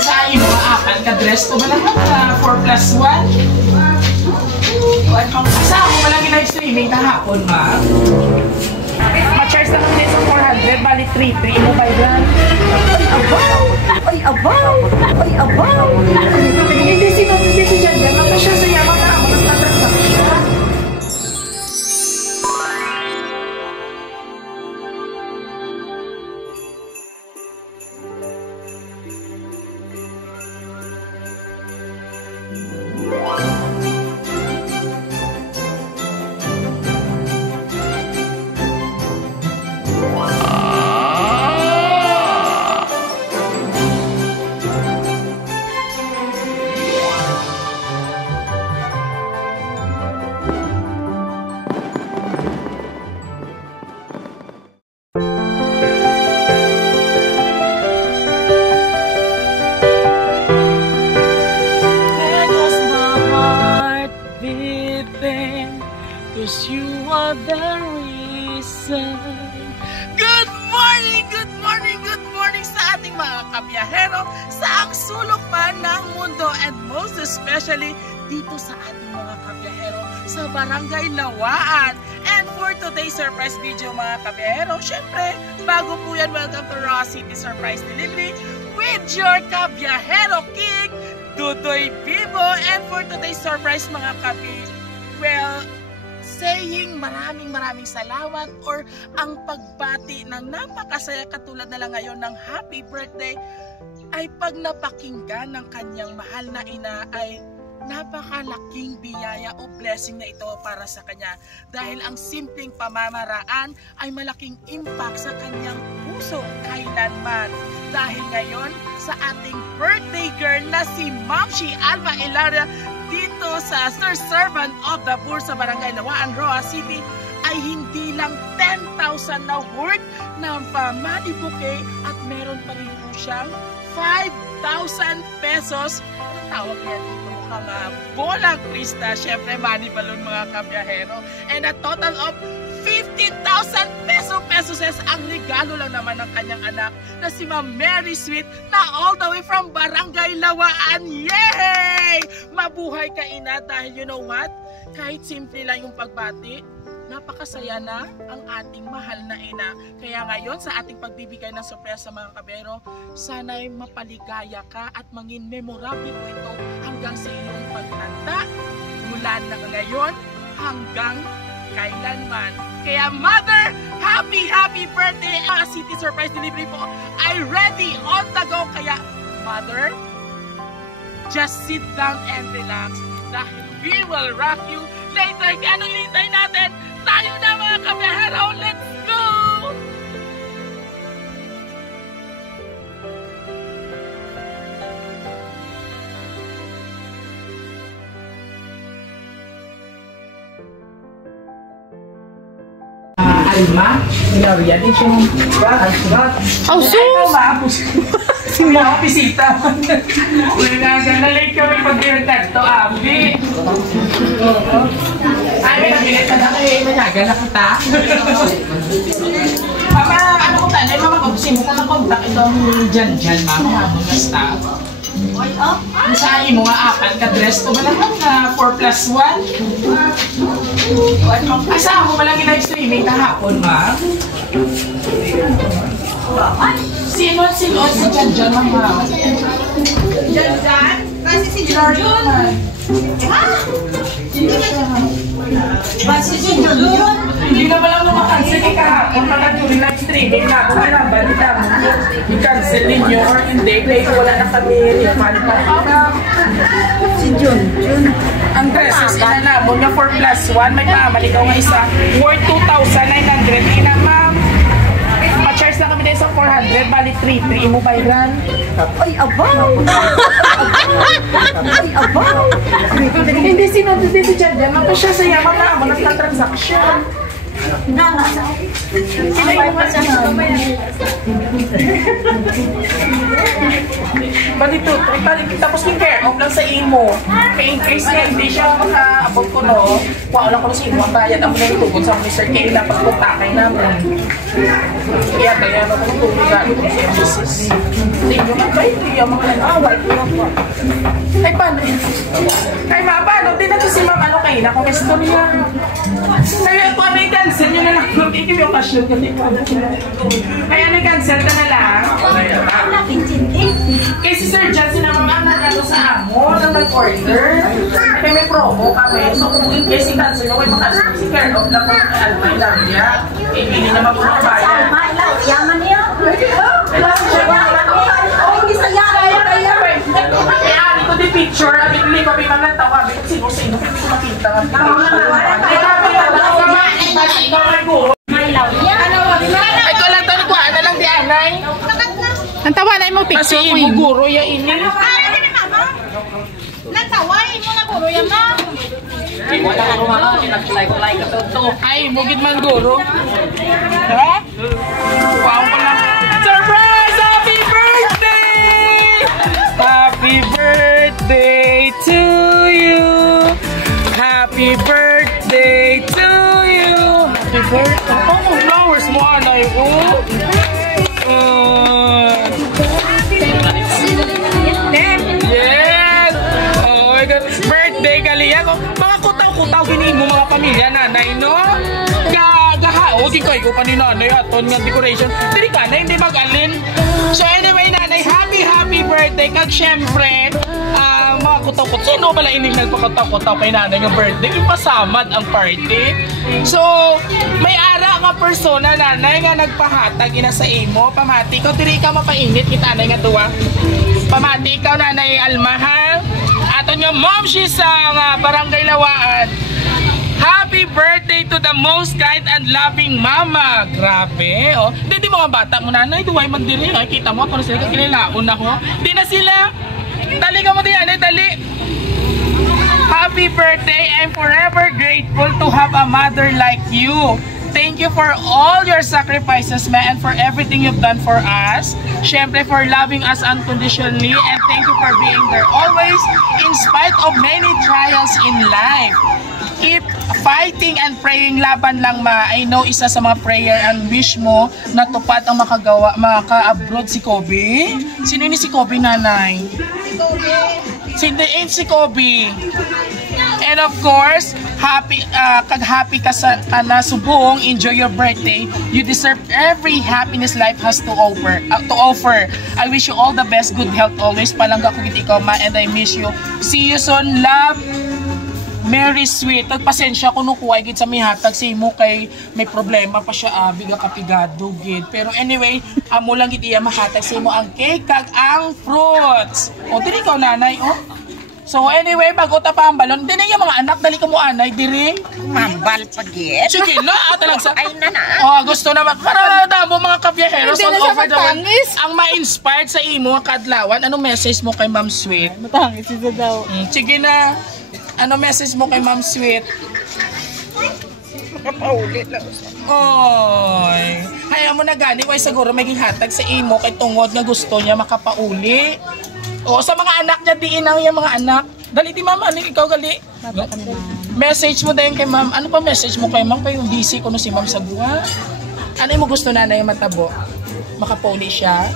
Sa iyo mga apat ka dress to ba naman na 4+1? Asa ako malagi live streaming kahapon ma? Ma-charge na kami sa 400, bali 3 mo ba yan? Ay, abaw! Ay, abaw! Hindi si Jan yan, maka siya sa yaman na ako nagtatransaksyon. Cause you are the reason. Good morning sa ating mga kabiyahero sa ang sulok man ng mundo, and most especially dito sa ating mga kabiyahero sa Barangay Lawaan. And for today's surprise video mga kabiyahero, syempre bago po yan, welcome to Raw City Surprise Delivery with your kabiyahero king Dudoy Bibo. And for today's surprise mga kabi, well, saying maraming salamat or ang pagbati ng napakasaya katulad na lang ngayon ng happy birthday ay pag napakinggan ng kanyang mahal na ina ay napakalaking biyaya o blessing na ito para sa kanya, dahil ang simpleng pamamaraan ay malaking impact sa kanyang puso kailanman. Dahil ngayon sa ating birthday girl na si Mamshi Alva Ilaria dito sa Sir Servant of the Poor sa Barangay Lawaan, Roa City, ay hindi lang 10,000 na worth ng money bouquet at meron pa rin po siyang 5,000 pesos. Anong tawag yan dito? Mukhang bolang krista. Syempre money balloon mga kabiyahero. And a total of 50,000 pesos ang regalo lang naman ng kanyang anak na si Ma'am Mary Sweet na all the way from Barangay Lawaan. Yay! Mabuhay ka ina, dahil you know what? Kahit simple lang yung pagbati, napakasaya na ang ating mahal na ina. Kaya ngayon sa ating pagbibigay ng sorpresa mga kabiyahero, sana'y mapaligaya ka at maging memorable po ito hanggang sa iyong pagtanda, mula na ngayon hanggang kailanman. Kaya mother, happy birthday! City Surprise Delivery po ay ready on the go. Kaya mother, just sit down and relax dahil we will rock you later. Kaya anong hinihintay natin? Tayo na mga kabiyahero, let's go! Alma, Gloria, di siya mong oh, sus! May ako bisita. Nalate kami pag-dirtag to, Abi. Ay, may nabilit ka na kayo. Managal na kita. Mama, ano ko tanay? Mama, kung mo ko na contact itong dyan, mama. Mga staff. Sa iyo mga apat ka dress to ba naman na 4+1? Asa ako malagi live streaming kahapon ma? Sino si Jan mama? Jan? Kasi si Jordan. Ha? Basi si Jordan? Hindi na pala makacancel ni kahapon. Makatuloy live streaming na ako. Kaya balita mo. I-cancel ninyo or hindi. Dahil wala na kami refund pa. Si Jun. Ang dresses inanabon na 4+1. May pamaligaw nga isa. Worth 2,900. Ina ma'am. Ma-charge na kami din sa 400. Bali 3 mo ba yan? Ay, abaw! Ay, abaw! Hindi si Jan yan. Maka siya sa yaman na ako nagtatransaksyon. Balik tapos yung care off lang sa imo. Kaya in case na hindi siya maka-abot ko no, wala ko na sa imo. Ang bayad ang mga itubod sa Mr. K na pagpuntakay namin. Kaya kaya ako natulog gano'n ko sa emphasis. Hindi nyo mag-bite. Hindi yung mga nag-away. Ay, paano? Ay, paano? Di na to si Ma'am ano kayo na kung istorya. Kaya ito ano i-cancel nyo na lang. Ikim yung kasyon kasi ko. Kaya na-cancel ka na lang. Kasi Sir John, sinamang ano sa amo na nag-order. Kaya may promo kami. So kung in case i-cancel nyo, may makasin si care of lang kung almay lang niya. Hindi naman po nabayan. Yaman niya. Hindi sa yaman kaya. Kaya dito di picture, hindi ko bilang tawa. Sino-sino, hindi ko makita. Ito lang ito, nagkuhaan na lang di anay. Ang tawa na mo picture kasi ko imo guro ya ini. Nagtaway mo na guro yan ma. Wala ka rumama, like ito. Ay, mugid man guro. Wow pala. Surprise! Happy birthday! Happy birthday to you. Happy birthday to you. Happy birthday. Oh, flowers mo anay ko. Yes! Oh my God. Birthday kaliya ko. Mga kutaw-kutaw giniin mo mga pamilya nanay, no? Gahao, di ko pa ni nanay aton nga decoration. Dili ka na, hindi mag-alin. So anyway, nanay, happy birthday. Kag syempre, mga kutaw-kutaw. Sino pala ining nagpakutaw-kutaw kay nanay ng birthday? Ipasamad ang party. So, may ara nga persona nanay nga nagpahatag ina sa imo. Pamati ko, diri ka mapainit kita nanay nga tuwa. Pamati ikaw nanay Almahal. Aton nga mom she's sa Barangay Lawaan. Happy birthday to the most kind and loving mama. Grabe, oh. Di mga bata mo nanay, duway man diri. Ay, kita mo ako na sila kinilaon ako. Di na sila. Dali ka mo diyan, dali. Happy birthday. I'm forever grateful to have a mother like you. Thank you for all your sacrifices, ma, and for everything you've done for us. Syempre for loving us unconditionally, and thank you for being there always in spite of many trials in life. Keep fighting and praying, laban lang ma. I know isa sa mga prayer and wish mo na tupad ang maka-abroad si Kobe. Sino ni si Kobe nanay? Si Kobe. Si Kobe. And of course, happy ka na subong, enjoy your birthday. You deserve every happiness life has to offer. I wish you all the best, good health always. Palangga ko gid ikaw ma, and I miss you. See you soon, love. Very sweet. Nagpasensya ko nung kuha gid sa mihatag si mo kay may problema pa siya biga kapigado gid. Pero anyway, amo lang gid iya mahatag si mo ang cake kag ang fruits. O diri ikaw nanay oh. So anyway, bago ta pa ang balon, dili yung mga anak dali ko mo anay diri. Mambal pagit. Sige na, talag sa. Ay nana. Oh, gusto naman para damo mga kabiyaheros all over the world. Ang ma-inspired sa imo kadlawan, anong message mo kay Ma'am Sweet? Matangis ito daw. Sige na. Ano message mo kay Ma'am Sweet? Makapauli lang. Oy. Hayaan mo na gani, way siguro may gihatag sa imo kay tungod nga gusto niya makapauli. O sa mga anak niya diin ang yung mga anak. Dali di ma'am, ano ikaw gali? Message mo din kay ma'am. Ano pa message mo kay ma'am? Kaya yung busy ko no si ma'am sa buha. Ano yung gusto na yung matabo? Makapauli siya.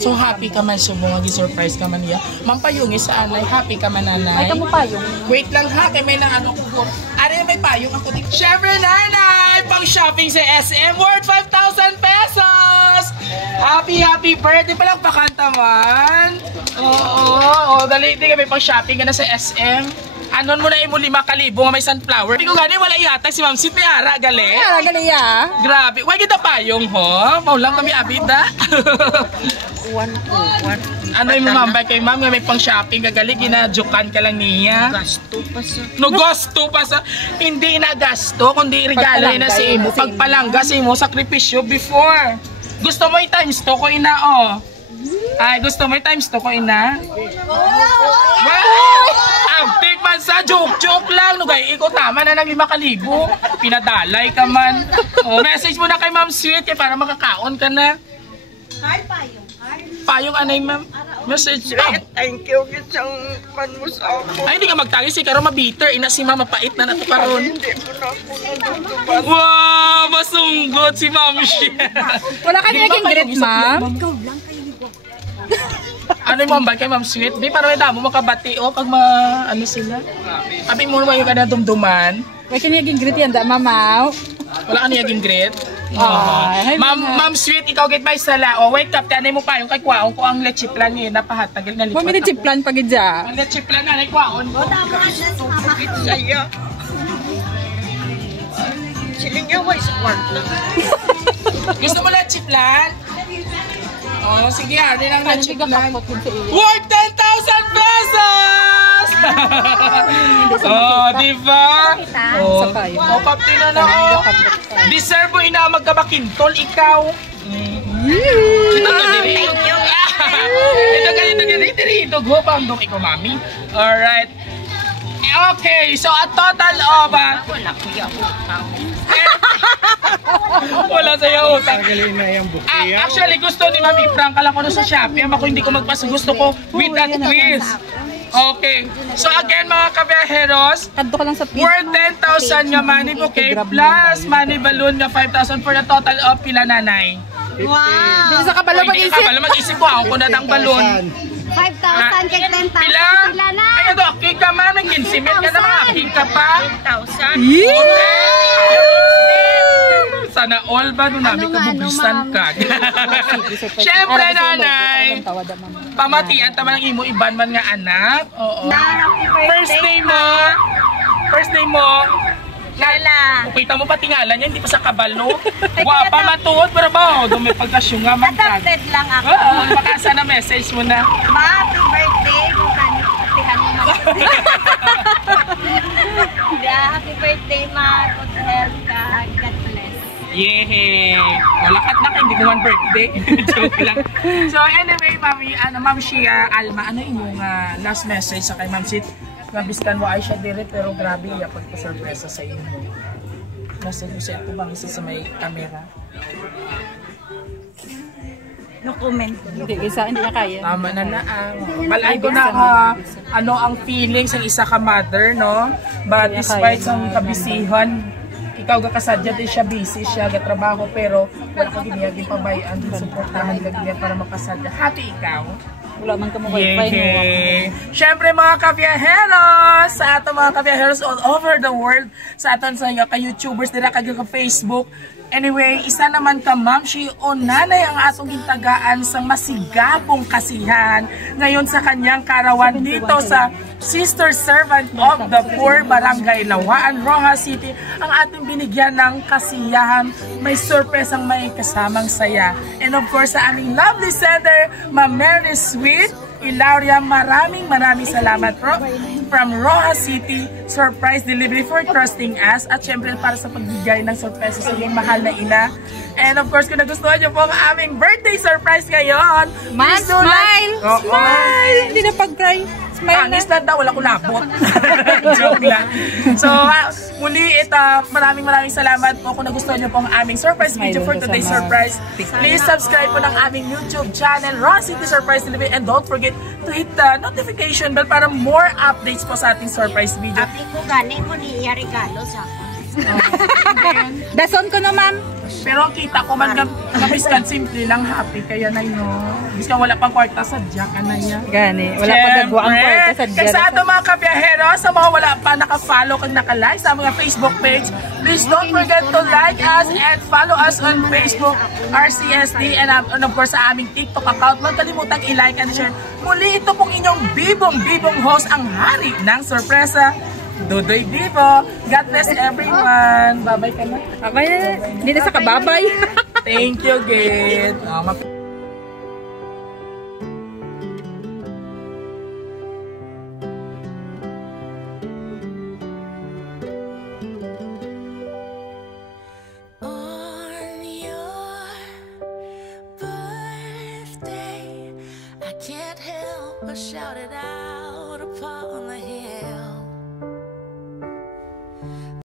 So happy ka man subong nga gi-surprise ka man niya. Ma'am Payungi sa anay, happy ka man nanay. Ay, kamo payong. Wait lang ha, kay may nang ano ko. Ari may payong ako dito. Syempre nanay, pang shopping sa SM worth 5,000 pesos. Happy birthday, palang pakanta man. Oo, dali di kami pang shopping ka na sa SM. Anon mo na imo 5,000 nga may sunflower. Hindi ko gani wala ihatag si Ma'am Sid may ara gali. Ara gali ya. Grabe, wag kita payong ho. Maulang kami abida. Ano yung mamambay kay ma'am nga may pang shopping kagali ginajukan ka lang niya. Gasto pa sa. No gasto pa sa hindi na gasto kundi regalo na sa imo. Pagpalangga sa imo sakripisyo before. Gusto mo i-times to ko ina oh. Ay gusto mo i-times to ko ina. Wow! Abtik man sa joke lang. Nugay, ikaw tama na ng 5,000. Pinadalay ka man. Oh, message mo na kay Ma'am Sweet para makakaon ka na. Hi, Payong. Payong anay, Ma'am. Message. Thank you. Isang panmus ako. Ay, hindi ka magtagi si Karo mabiter. Ina si Mama pait na nato karon. Hindi mo na ako natutupan. Wow, masunggot si Ma'am Shia. Wala ka naging great, ma'am. Ano yung mambay kay Ma'am Sweet? Di, para may damo makabati o pag ano sila. Abi mo naman yung kada dumduman. Wala ka naging great yan, da, mamaw. Wala ka niyaging great. Ay, Ma'am Sweet, ikaw git may sala. O, wake up, tanay mo pa yung kay Kwaon ko ang leche plan niya. Napahatagal na lipat. Bumili chiplan pag idya. Ang leche plan na, Kwaon ko. Saya. Siling niya, why sa kwarto? Gusto mo leche plan? Oh, sige, ano lang leche plan. Worth Worth 10,000 pesos! Oh, di ba? Oh, oh, kapti na na, oh. Deserve mo ina magkabakintol, ikaw. Thank you. Ito, go pa ang ikaw, mami. Alright. Okay, so a total of... Wala sa'yo utang. Actually, gusto ni Mami Frank, kala ko na sa Shopee. Ako hindi ko magpasa. Gusto ko with a twist. Okay. So again, mga kabiyaheros, worth 10,000 nga money bouquet plus money balloon nga 5,000 for the total of pila nanay. Wow! Hindi sa kabalo mag-isip. Kabalo mag-isip ko. Ako ko na ng balloon. 5,000 kay 10,000. Pila? Ay, ito, okay ka man. Nag-insimate ka na mga aking ka pa. 10,000. Sana all ba nung namin kabublisan ka? Siyempre, nanay. Pamatian, tama ng imo, iban man nga anak. Oo. First name mo. Lala. Kita mo pa tingalan niya, hindi pa sa kabalo. Guwapa matuod, pero ba? Doon may pagkasyunga man ka. Adopted lang ako. Oo, makasa na message mo na. Ma, happy birthday. Kung kanihan mo naman. Happy birthday, ma. Good health ka. God bless. Yehey! O, lakat na hindi ko man birthday. Joke lang. So anyway, Ma'am Shia, Alma, ano yung last message sa kay Ma'am Sid? Nabiskan mo ay siya dire, pero grabe yung pagpasurpresa sa inyo. Nasa Jose ito bang isa sa may camera? No comment. Hindi niya kaya. Tama na na balay ko na ano ang feelings ng isa ka mother, no? But despite some kabisihan, ikaw kasadya din siya, busy siya, gatrabaho, pero wala ka giniyagin pabayaan, suportahan lang niya para makasadya. Happy ikaw? Wala man ka mo wifi no. Siyempre mga kabiyaheros, sa ato mga kabiyaheros all over the world, sa aton sa ka-YouTubers nila, ka-Facebook. Anyway, isa naman ka Ma'am Shi o nanay ang atong gintagaan sa masigabong kasihan ngayon sa kanyang karawan dito sa Sister Servant of the Poor, Barangay Lawaan, Rojas City. Ang ating binigyan ng kasiyahan, may surpresang may kasamang saya. And of course sa aming lovely sender, Ma'am Mary Sweet Ilaria, maraming salamat po from Rojas City Surprise Delivery for trusting us at syempre para sa pagbigay ng surprise sa inyong mahal na ina. And of course, kung nagustuhan nyo po ang aming birthday surprise ngayon, please do like... Smile! Hindi na pag-cry. Smile na. Stand daw, wala ko labot. Joke lang. So, muli, maraming salamat po kung nagustuhan nyo po ang aming surprise video for today's surprise. Please subscribe po ng aming YouTube channel, Rojas City Surprise Delivery, and don't forget to hit the notification bell para more updates po sa ating surprise video. Api ko gani mo ni iya regalo sa ako. Dason ko no, ma'am. Pero ang kita ko man kabiskan simple lang, happy kaya na yun. Biskan wala pang kwarta sa Jack na yan. Gani, wala pa gagawa ang kwarta sa Jack. Kaya sa ato mga kabiyahero, sa mga wala pa naka-follow kag naka-like sa mga Facebook page, please don't forget to like us and follow us on Facebook, RCSD, and of course sa aming TikTok account. Huwag kalimutang i-like and share. Muli ito pong inyong bibong host, ang hari ng sorpresa, Dudoy Bibo. God bless everyone. Bye-bye ka na. Bye-bye na. Hindi na sa kababay. Thank you, Gid. On your birthday, I can't help but shout it out upon the hill.